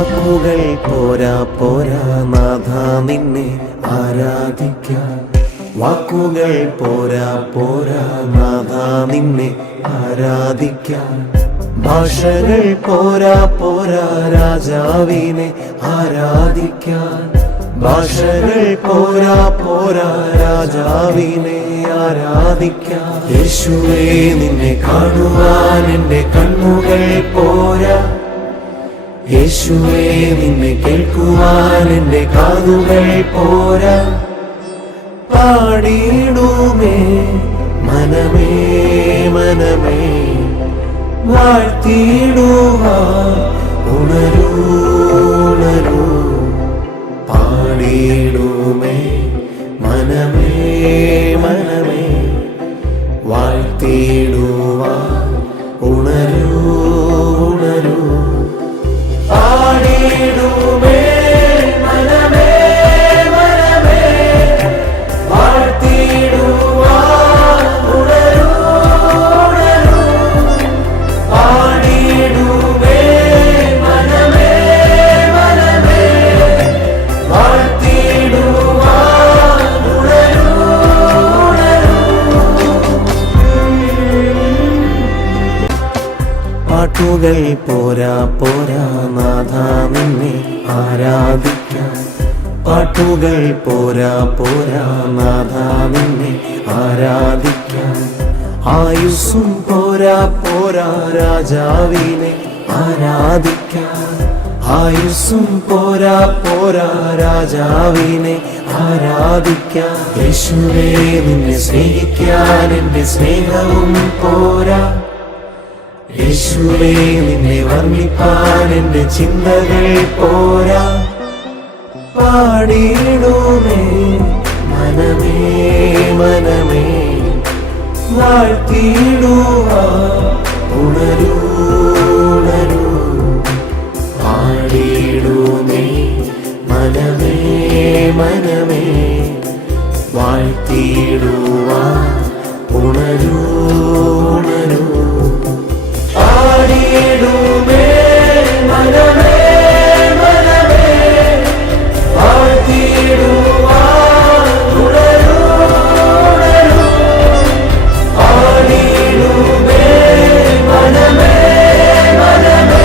വാക്കുകൾ പോരാ പോരാ നാഥ നിന്നെ ആരാധിക്കാൻ. വാക്കുകൾ പോരാ പോരാ നാഥ നിന്നെ ആരാധിക്കാൻ. ഭാഷകൾ പോരാ പോരാ രാജാവിനെ ആരാധിക്കാൻ. ഭാഷകൾ പോരാ പോരാ രാജാവിനെ ആരാധിക്കാൻ. യേശുവേ നിന്നെ കാണുവാൻ എൻ്റെ കണ്ണുകൾ പോരാ. യേശുവേ നിന്നെ കേൾക്കുവാൻ എൻ്റെ കാതുകൾ പോരാ. പാടിയിടുമേ മനമേ മനമേ വാഴ്ത്തിയിടുവാൻ ഉണരൂ ഉണരൂ. പാടിയിടുമേ മനമേ മനമേ വാഴ്ത്തിയിടുവാൻ ഉണരൂ ഉണരൂ. പാടിയിടുമേ മനമേ മനമേ വാഴ്ത്തിയിടുവാൻ ഉണരൂ ഉണരൂ. പാടിയിടുമേ മനമേ മനമേ വാഴ്ത്തിയിടുവാൻ ഉണരൂ ഉണരൂ. പാട്ടുകൾ പോരാ പോരാ നാഥ നിന്നെ ആരാധിക്കാൻ. പാട്ടുകൾ പോരാ പോരാ നാഥ നിന്നെ ആരാധിക്കാൻ. ആയുസ്സും പോരാ പോരാ രാജാവിനെ ആരാധിക്കാൻ. ആയുസ്സും പോരാ പോരാ രാജാവിനെ ആരാധിക്കാൻ. യേശുവേ നിന്നെ സ്നേഹിക്കാൻ എൻ്റെ സ്നേഹവും പോരാ. യേശുവേ നിന്നെ വർണ്ണിപ്പാൻ എൻ്റെ ചിന്തകൾ പോരാ. പാടിയിടുമേ മനമേ മനമേ വാഴ്ത്തിയിടുവാൻ ഉണരൂ ഉണരൂ. പാടിയിടുമേ മനമേ മനമേ വാഴ്ത്തിയിടുവാൻ ഉണരൂ ഉണരൂ. പാടിയിടുമേ മനമേ മനമേ വാഴ്ത്തിയിടുവാൻ ഉണരൂ ഉണരൂ. പാടിയിടുമേ മനമേ മനമേ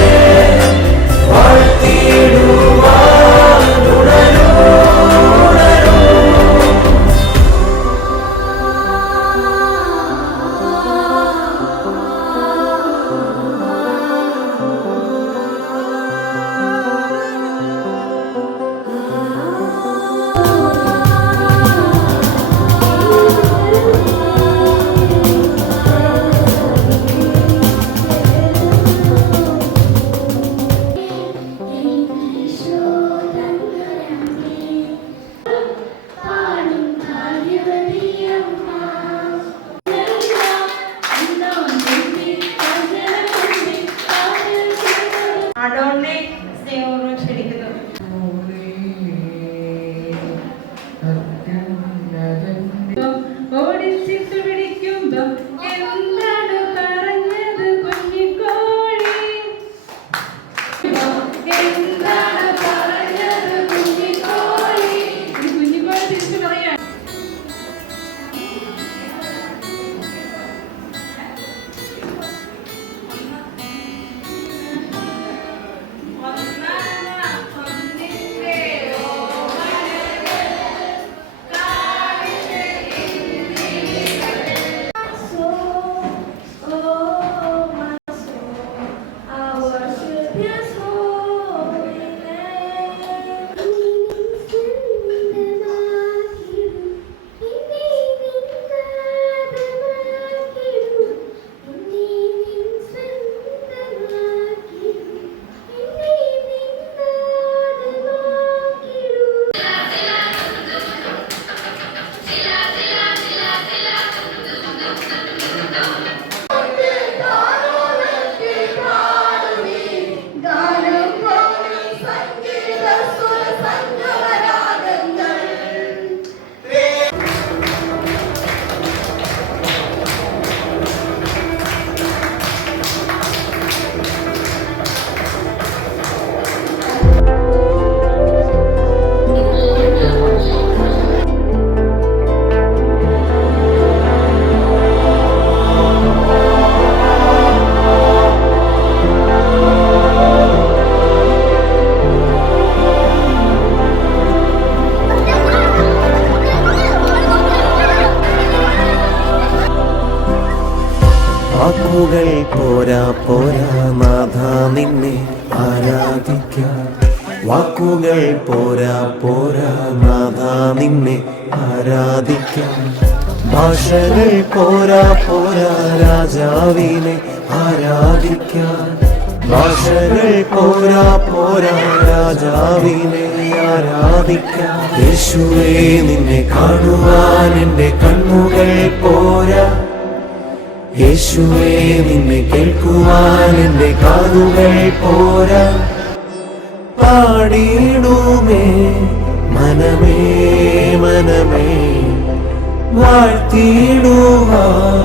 വാക്കുകൾ പോരാ പോരാ നാഥ നിന്നെ ആരാധിക്കാൻ. വാക്കുകൾ പോരാ പോരാ നാഥ നിന്നെ ആരാധിക്കാൻ. ഭാഷകൾ പോരാ പോരാ രാജാവിനെ ആരാധിക്കാൻ. ഭാഷകൾ പോരാ പോരാ രാജാവിനെ ആരാധിക്കാൻ. യേശുവേ നിന്നെ കാണുവാൻ എൻ്റെ കണ്ണുകൾ പോരാ. യേശുവേ നിന്നെ കേൾക്കുവാൻ എൻ്റെ കാതുകൾ പോരാ. പാടിയിടുമേ മനമേ മനമേ വാഴ്ത്തിയിടുവാൻ